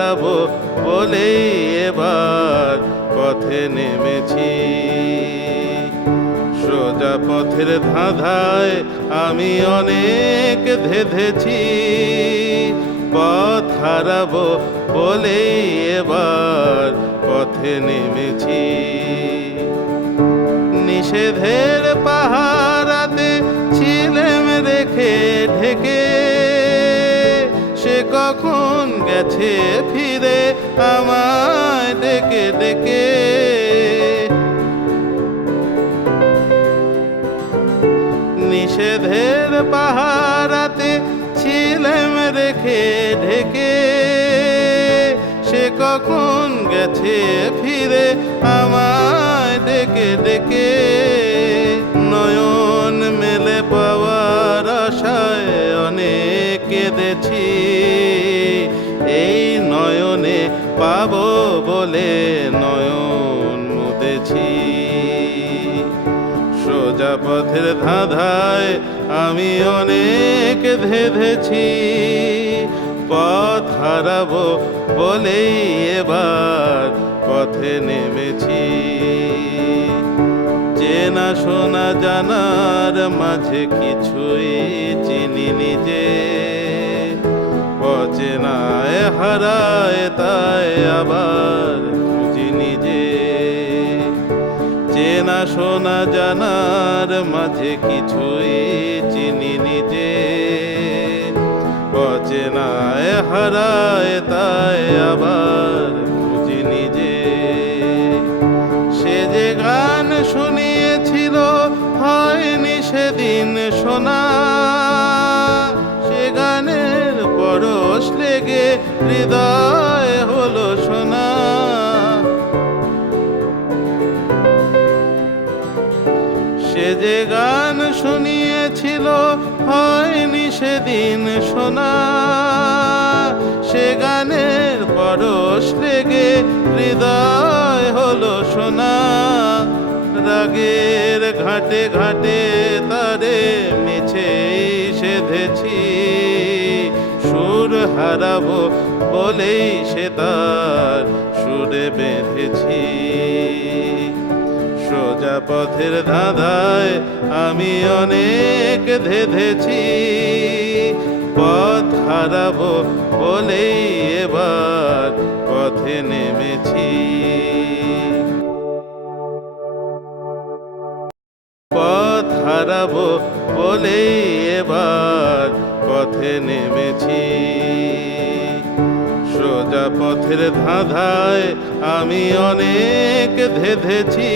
হারাবো বলেই এবার পথে নেমেছি। সোজা পথের ধাঁধায় আমি অনেক ধেঁধেছি, পথ হারাবো বলেই এবার পথে নেমেছি। নিষেধের পাহারাতে ছিলেম রেখে ঢেকে, সে কখন গেছে ফিরে আমায় ডেকে ডেকে। নিষেধের পাহারাতে ছিলেম রেখে ঢেকে, সে কখন গেছে ফিরে আমায় ডেকে ডেকে। নয়ন মেলে পাওয়ার আশায় অনেক কেঁদেছি, এই নয়নে পাবো বলে নয়ন মুদেছি। সোজা পথের ধাঁধায় আমি অনেক ধেঁধেছি, পথ হারাবো বলেই এবার পথে নেমেছি। চেনা শোনা জানার মাঝে কিছুই চিনি নিজে, অচেনায় হারায় তাই আবার খুঁজি নিজে। চেনা শোনা জানার মাঝে কিছুই চিনি নিজে, অচেনায় হারায় তাই আবার খুঁজি নিজে। সে যে গান শুনিয়েছিল হয়নি সেদিন শোনা, সে গানের পরশ লেগে হৃদয় হলো শোনা। সে যে গান শুনিয়েছিল হয়নি সেদিন শোনা, সে গানের পরশ লেগে হৃদয় হলো শোনা। রাগের ঘাটে ঘাটে তারে মিছেই সেধেছি, সুর হারাবো বলেই সে তার সুরে বেঁধেছি। সোজা পথের ধাঁধায় আমি অনেক ধেঁধেছি, পথ হারাবো বলেই এবার পথে নেমেছি। পথ হারাবো বলেই এবার পথে নেমেছি। সোজা পথের ধাঁধায় আমি অনেক ধেঁধেছি,